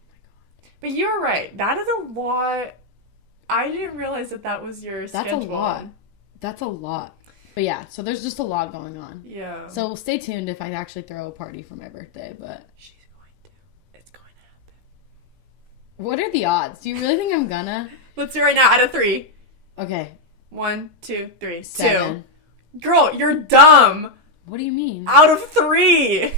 my God. But you're right. That is a lot. I didn't realize that was your schedule. That's a lot. But yeah, so there's just a lot going on. Yeah. So stay tuned if I actually throw a party for my birthday, but... She's going to. It's going to happen. What are the odds? Do you really think I'm gonna? Let's do it right now, out of 3. Okay. 1, 2, 3, 7. 2. Girl, you're dumb! What do you mean? Out of 3!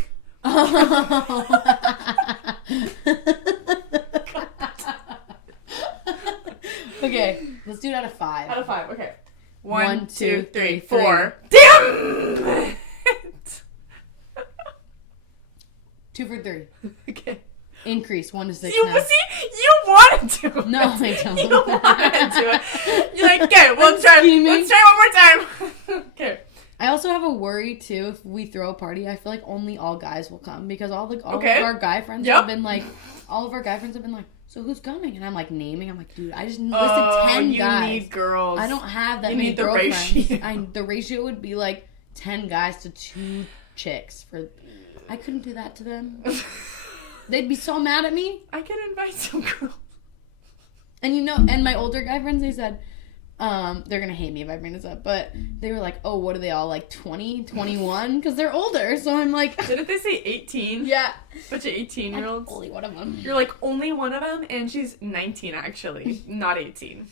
Okay, let's do it out of 5. Out of 5, okay. 1, 2, 3, 4. 4. Damn it! 2 for 3. Okay. Increase 1 to 6 You now. see, you wanted to. No, I don't. You wanted to. You're like, okay, let's try one more time. Okay. I also have a worry too. If we throw a party, I feel like only all guys will come because all of our guy friends have been like, so who's coming? And I'm like naming. I'm like, dude, I just listed 10 guys. You need girls. I don't have that you many need the girlfriends. ratio. The ratio would be like 10 guys to 2 chicks. I couldn't do that to them. They'd be so mad at me. I could invite some girls. And and my older guy friends, they said, they're gonna hate me if I bring this up, but they were like, oh, what are they all, like 20, 21? Because they're older, so I'm like... Didn't they say 18? Yeah. Bunch of 18-year-olds. Only one of them. You're like, only one of them? And she's 19, actually. Not 18.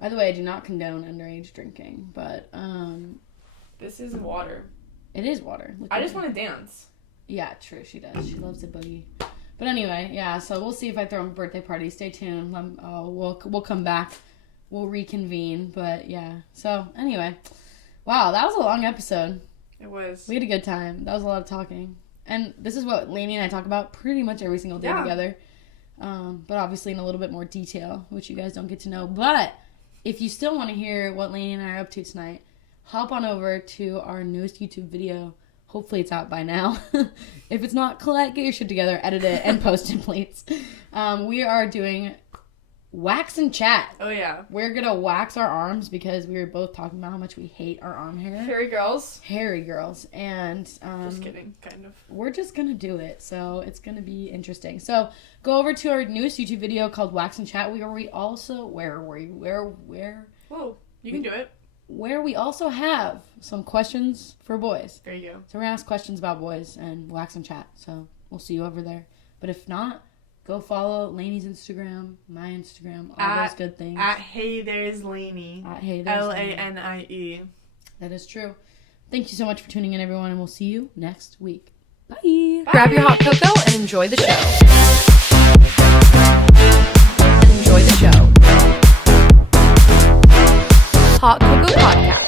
By the way, I do not condone underage drinking, but, This is water. It is water. I just want to dance. Yeah, true, she does. She loves the boogie. But anyway, yeah, so we'll see if I throw a birthday party. Stay tuned. We'll come back. We'll reconvene. But yeah. So anyway, wow, that was a long episode. It was. We had a good time. That was a lot of talking. And this is what Lanie and I talk about pretty much every single day together. But obviously in a little bit more detail, which you guys don't get to know. But if you still want to hear what Lanie and I are up to tonight, hop on over to our newest YouTube video. Hopefully it's out by now. If it's not, Colette, get your shit together, edit it, and post it, please. We are doing wax and chat. Oh, yeah. We're going to wax our arms because we were both talking about how much we hate our arm hair. Hairy girls. Hairy girls. And just kidding, kind of. We're just going to do it. So it's going to be interesting. So go over to our newest YouTube video called Wax and Chat. Whoa, you can do it. Where we also have some questions for boys. There you go. So we're going to ask questions about boys and wax and chat. So we'll see you over there. But if not, go follow Lanie's Instagram, my Instagram, all those good things. At Hey There's Lanie. At Hey There's Lanie. That is true. Thank you so much for tuning in, everyone, and we'll see you next week. Bye. Bye. Grab your hot cocoa and enjoy the show. Hot Cocoa Podcast.